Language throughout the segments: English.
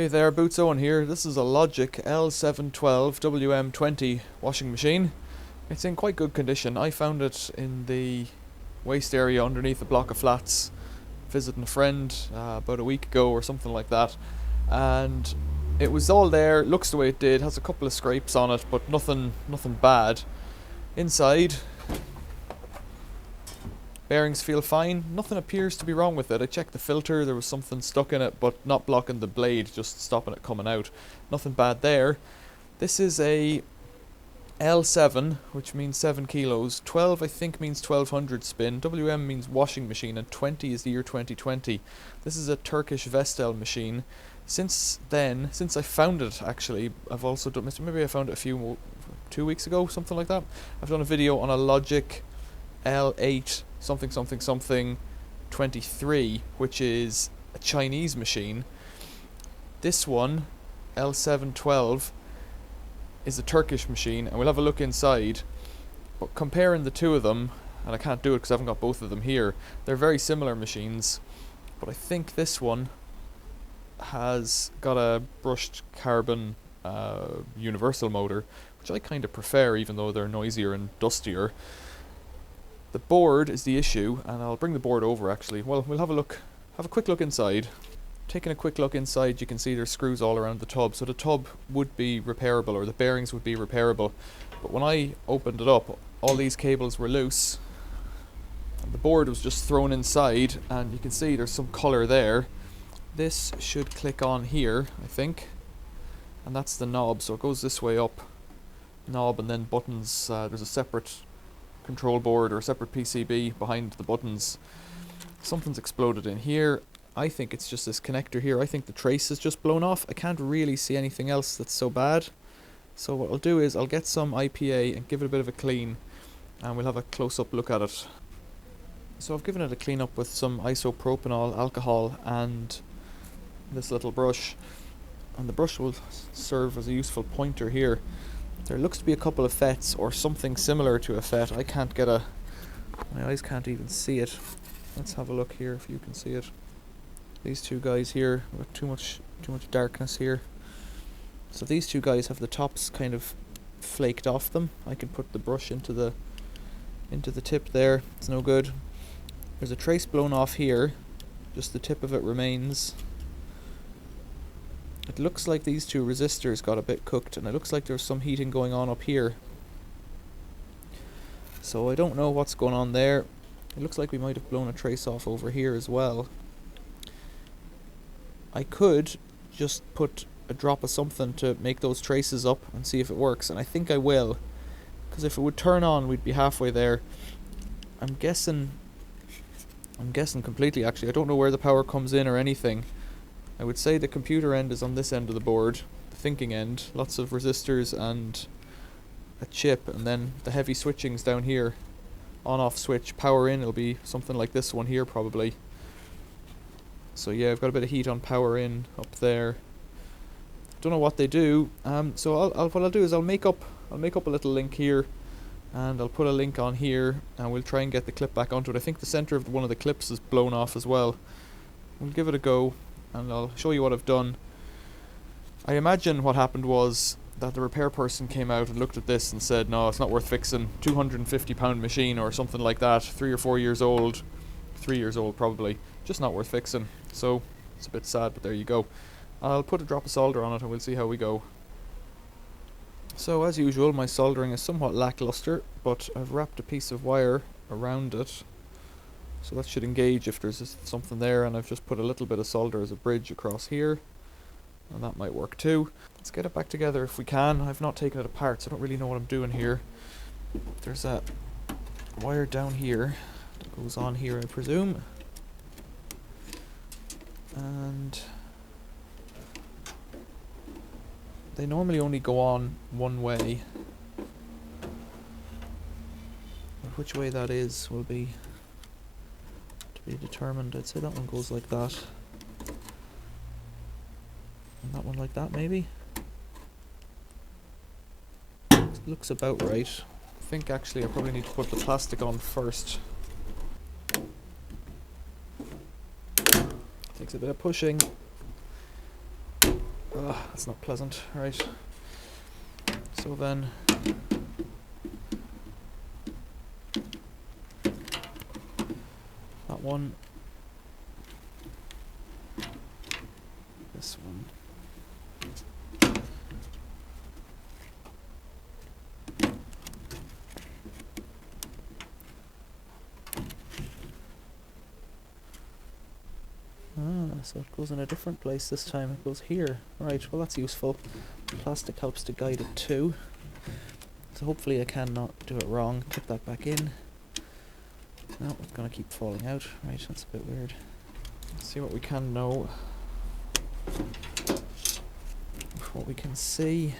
Hey there, Boots Owen here. This is a Logik L712WM20 washing machine. It's in quite good condition. I found it in the waste area underneath a block of flats, visiting a friend about a week ago or something like that. And it was all there, looks the way it did, has a couple of scrapes on it, but nothing bad. Inside, bearings feel fine, nothing appears to be wrong with it. I checked the filter, there was something stuck in it, but not blocking the blade, just stopping it coming out. Nothing bad there. This is a L7, which means 7 kilos. 12 I think means 1200 spin. WM means washing machine, and 20 is the year 2020. This is a Turkish Vestel machine. Since then, since I found it actually, I've also done, maybe I found it 2 weeks ago, something like that. I've done a video on a Logik L8 something 23, which is a Chinese machine. This one, L712, is a Turkish machine, and we'll have a look inside. But comparing the two of them, and I can't do it because I haven't got both of them here, they're very similar machines, but I think this one has got a brushed carbon universal motor, which I kind of prefer, even though they're noisier and dustier. The board is the issue, and I'll bring the board over actually. Well, we'll have a quick look inside. Taking a quick look inside, you can see there's screws all around the tub, so the tub would be repairable, or the bearings would be repairable. But when I opened it up, all these cables were loose, and the board was just thrown inside, and you can see there's some colour there. This should click on here, I think, and that's the knob, so it goes this way up, knob, and then buttons. There's a separate control board or a separate PCB behind the buttons. Something's exploded in here. I think it's just this connector here. I think the trace is just blown off. I can't really see anything else that's so bad. So what I'll do is I'll get some IPA and give it a bit of a clean, and we'll have a close-up look at it. So I've given it a clean up with some isopropanol alcohol and this little brush, and the brush will serve as a useful pointer here. There looks to be a couple of fets or something similar to a fet. I can't get my eyes can't even see it. Let's have a look here if you can see it. These two guys here, with too much darkness here. So these two guys have the tops kind of flaked off them. I can put the brush into the tip there. It's no good. There's a trace blown off here. Just the tip of it remains. It looks like these two resistors got a bit cooked, and it looks like there's some heating going on up here. So I don't know what's going on there. It looks like we might have blown a trace off over here as well. I could just put a drop of something to make those traces up and see if it works, and I think I will, because if it would turn on, we'd be halfway there. I'm guessing completely actually. I don't know where the power comes in or anything. I would say the computer end is on this end of the board, the thinking end, lots of resistors and a chip, and then the heavy switching's down here. On-off switch, power in, it'll be something like this one here probably. So yeah, I've got a bit of heat on power in up there. Don't know what they do. So what I'll do is I'll make up a little link here, and I'll put a link on here, and we'll try and get the clip back onto it. I think the center of one of the clips is blown off as well. We'll give it a go, and I'll show you what I've done. I imagine what happened was that the repair person came out and looked at this and said, no, it's not worth fixing. £250 machine or something like that, 3 or 4 years old, 3 years old probably, just not worth fixing. So it's a bit sad, but there you go. I'll put a drop of solder on it and we'll see how we go. So as usual, my soldering is somewhat lackluster, but I've wrapped a piece of wire around it, so that should engage if there's something there, and I've just put a little bit of solder as a bridge across here, and that might work too. Let's get it back together if we can. I've not taken it apart, so I don't really know what I'm doing here. There's that wire down here that goes on here, I presume, and they normally only go on one way. But which way that is will be to be determined. I'd say that one goes like that, and that one like that maybe. Looks about right. I think actually I probably need to put the plastic on first. Takes a bit of pushing. Ugh, that's not pleasant. Right. So then that one, this one. So it goes in a different place this time. It goes here. Right, well that's useful. Plastic helps to guide it too. So hopefully I can not do it wrong. Put that back in. No, it's gonna keep falling out. Right, that's a bit weird. Let's see what we can know. What we can see.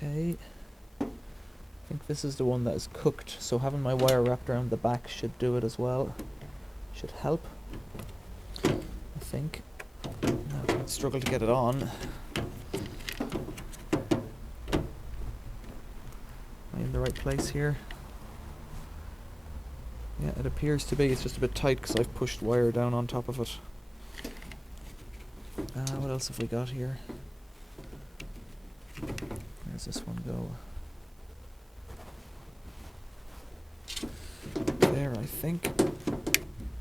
Okay, I think this is the one that is cooked, so having my wire wrapped around the back should do it as well. Should help, I think. Now I might struggle to get it on. Am I in the right place here? Yeah, it appears to be. It's just a bit tight because I've pushed wire down on top of it. What else have we got here? Where's this one go? There, I think.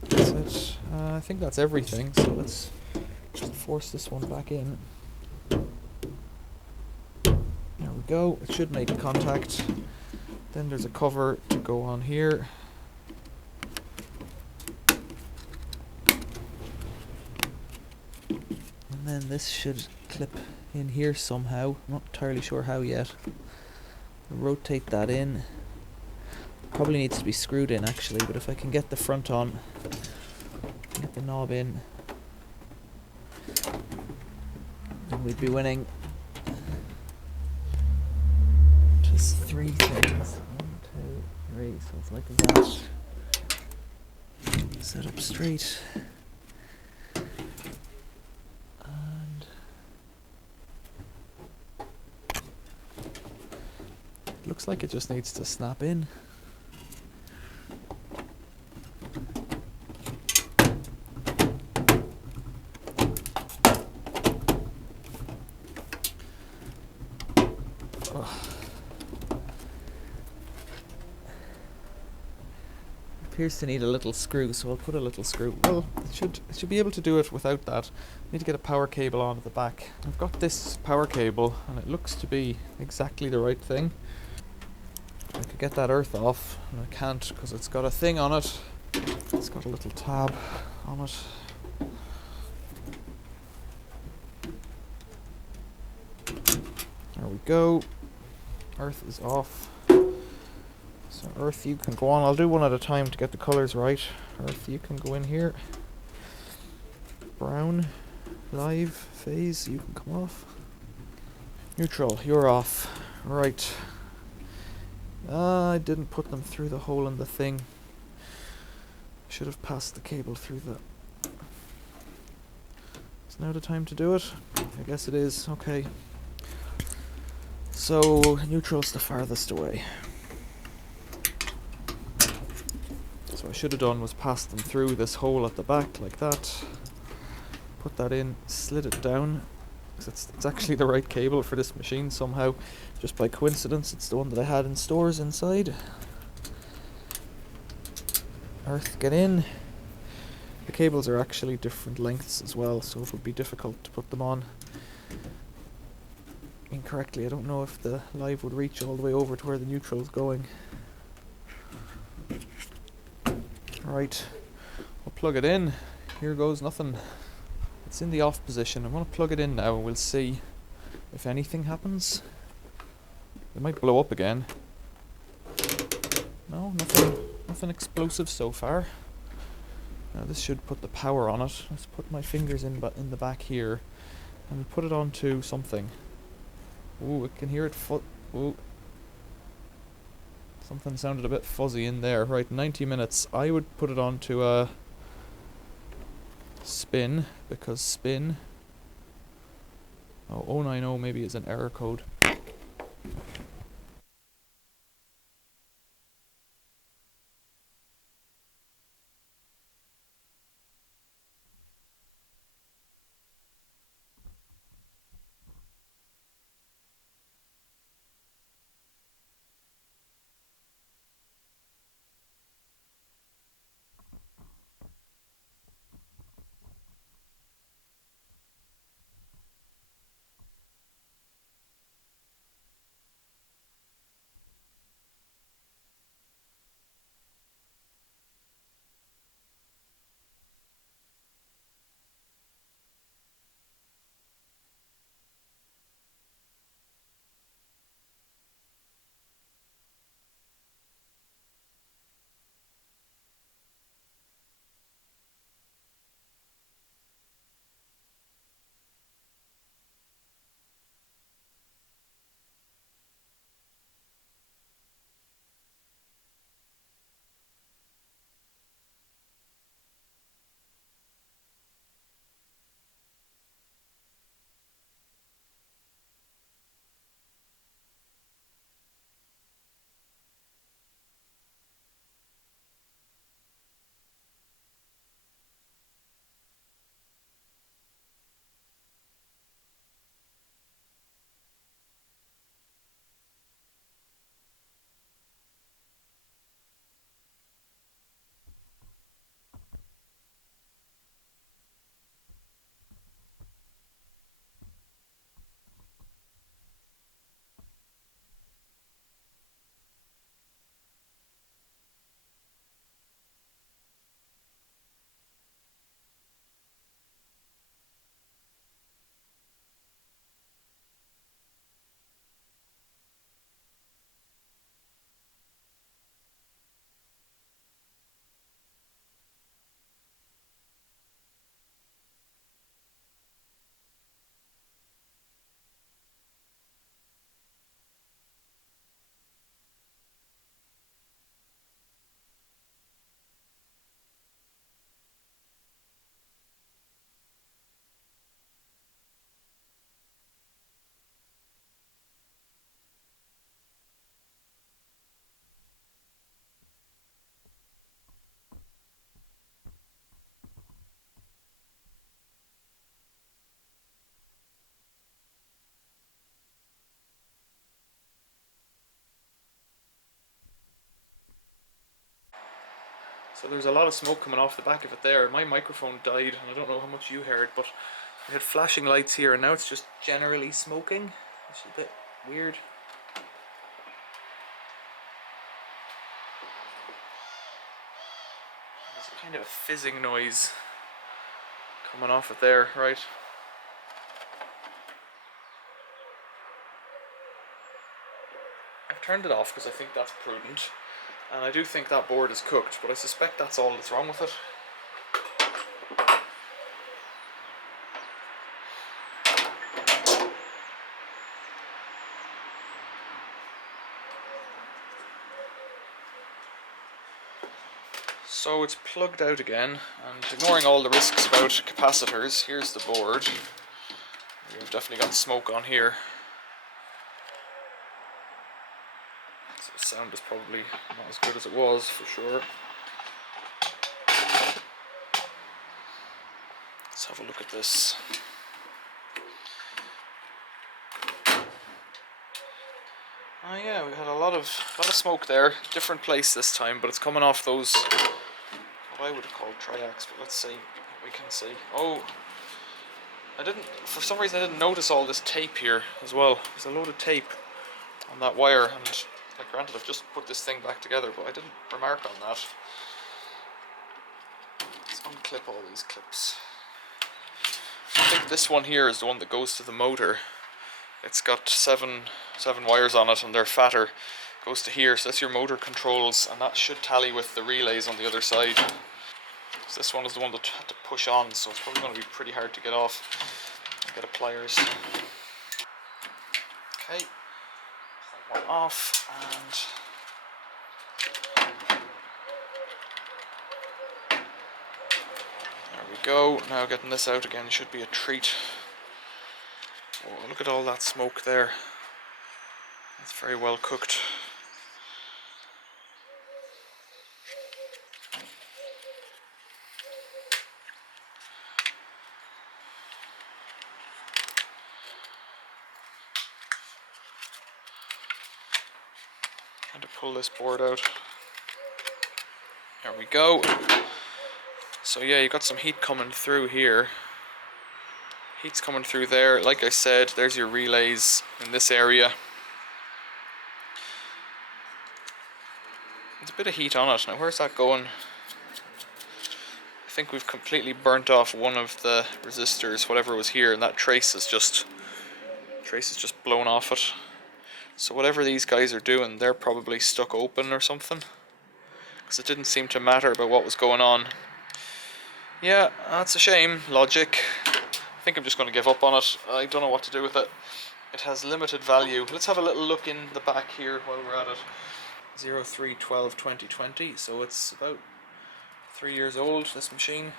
That's it. I think that's everything, so let's just force this one back in. There we go. It should make contact. Then there's a cover to go on here. And then this should clip in here somehow. I'm not entirely sure how yet. Rotate that in. Probably needs to be screwed in actually, but if I can get the front on, get the knob in, then we'd be winning. Just three things. 1, 2, 3. So it's like that. Set up straight. Looks like it just needs to snap in. Appears to need a little screw, so I'll put a little screw. Well, it should be able to do it without that. Need to get a power cable on at the back. I've got this power cable, and it looks to be exactly the right thing. I could get that earth off, and I can't because it's got a thing on it. It's got a little tab on it. There we go. Earth is off. So earth, you can go on. I'll do one at a time to get the colours right. Earth, you can go in here. Brown, live, phase, you can come off. Neutral, you're off. Right. I didn't put them through the hole in the thing. Should have passed the cable through that. Is now the time to do it? I guess it is. Okay. So neutral's the farthest away. So what I should have done was pass them through this hole at the back like that. Put that in, slid it down. It's actually the right cable for this machine somehow. Just by coincidence, it's the one that I had in stores inside. Earth, get in. The cables are actually different lengths as well, so it would be difficult to put them on incorrectly. I don't know if the live would reach all the way over to where the neutral is going. Right, we'll plug it in. Here goes nothing. It's in the off position. I'm going to plug it in now and we'll see if anything happens. It might blow up again. No, nothing explosive so far. Now this should put the power on it. Let's put my fingers in the back here and put it onto something. Ooh, I can hear it ooh. Something sounded a bit fuzzy in there. Right, 90 minutes. I would put it onto a spin, because spin, oh, 090 maybe is an error code. So there's a lot of smoke coming off the back of it there. My microphone died, and I don't know how much you heard, but we had flashing lights here, and now it's just generally smoking, which is a bit weird. There's a kind of a fizzing noise coming off it there, right? I've turned it off because I think that's prudent. And I do think that board is cooked, but I suspect that's all that's wrong with it. So it's plugged out again, and ignoring all the risks about capacitors, here's the board. We've definitely got smoke on here. So the sound is probably not as good as it was, for sure. Let's have a look at this. Oh yeah, we had a lot of smoke there. Different place this time, but it's coming off those, what I would have called triacs, but let's see what we can see. Oh, for some reason I didn't notice all this tape here as well. There's a load of tape on that wire, and like, granted I've just put this thing back together, but I didn't remark on that. Let's unclip all these clips. I think this one here is the one that goes to the motor. It's got seven wires on it, and they're fatter. Goes to here, so that's your motor controls, and that should tally with the relays on the other side. So this one is the one that had to push on, so it's probably going to be pretty hard to get off. I'll get a pliers. Okay, that one off, and there we go. Now getting this out again should be a treat. Oh, look at all that smoke there. It's very well cooked. Trying to pull this board out. There we go. So yeah, you got some heat coming through here. Heat's coming through there. Like I said, there's your relays in this area. There's a bit of heat on it. Now where's that going? I think we've completely burnt off one of the resistors, whatever was here, and that trace is just blown off it. So whatever these guys are doing, they're probably stuck open or something, because it didn't seem to matter about what was going on. Yeah, that's a shame. Logik. I think I'm just going to give up on it. I don't know what to do with it. It has limited value. Let's have a little look in the back here while we're at it. 03/12/2020, so it's about 3 years old, this machine.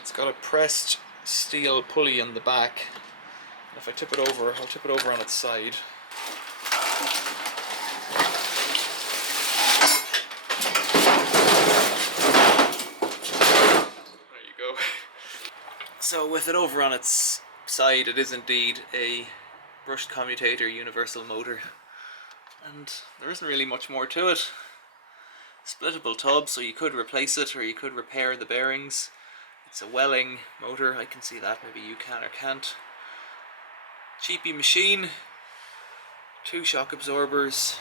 It's got a pressed steel pulley in the back. If I tip it over, I'll tip it over on its side. There you go. So with it over on its side, it is indeed a brushed commutator universal motor. And there isn't really much more to it. Splittable tub, so you could replace it or you could repair the bearings. It's a Welling motor, I can see that, maybe you can or can't. Cheapy machine, 2 shock absorbers.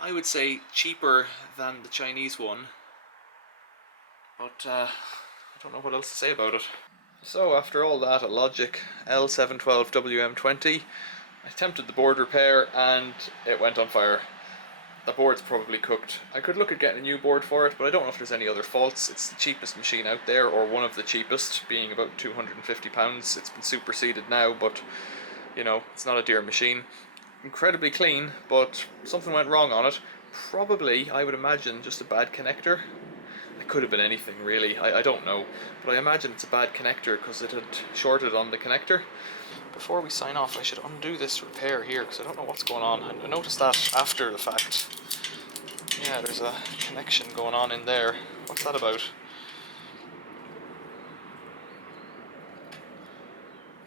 I would say cheaper than the Chinese one, but I don't know what else to say about it. So after all that, a Logik L712WM20, I attempted the board repair and it went on fire. The board's probably cooked. I could look at getting a new board for it, but I don't know if there's any other faults. It's the cheapest machine out there, or one of the cheapest, being about £250. It's been superseded now, but you know, it's not a dear machine. Incredibly clean, but something went wrong on it. Probably, I would imagine, just a bad connector. It could have been anything really, I don't know, but I imagine it's a bad connector because it had shorted on the connector. Before we sign off, I should undo this repair here because I don't know what's going on. I noticed that after the fact. Yeah, there's a connection going on in there. What's that about?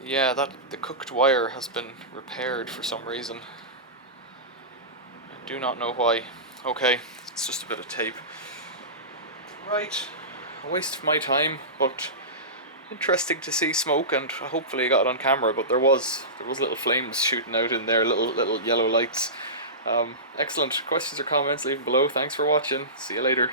Yeah, the cooked wire has been repaired for some reason. I do not know why. Okay, it's just a bit of tape. Right, a waste of my time, but interesting to see smoke, and hopefully I got it on camera, but there was little flames shooting out in there, little yellow lights. Excellent. Questions or comments, leave them below. Thanks for watching. See you later.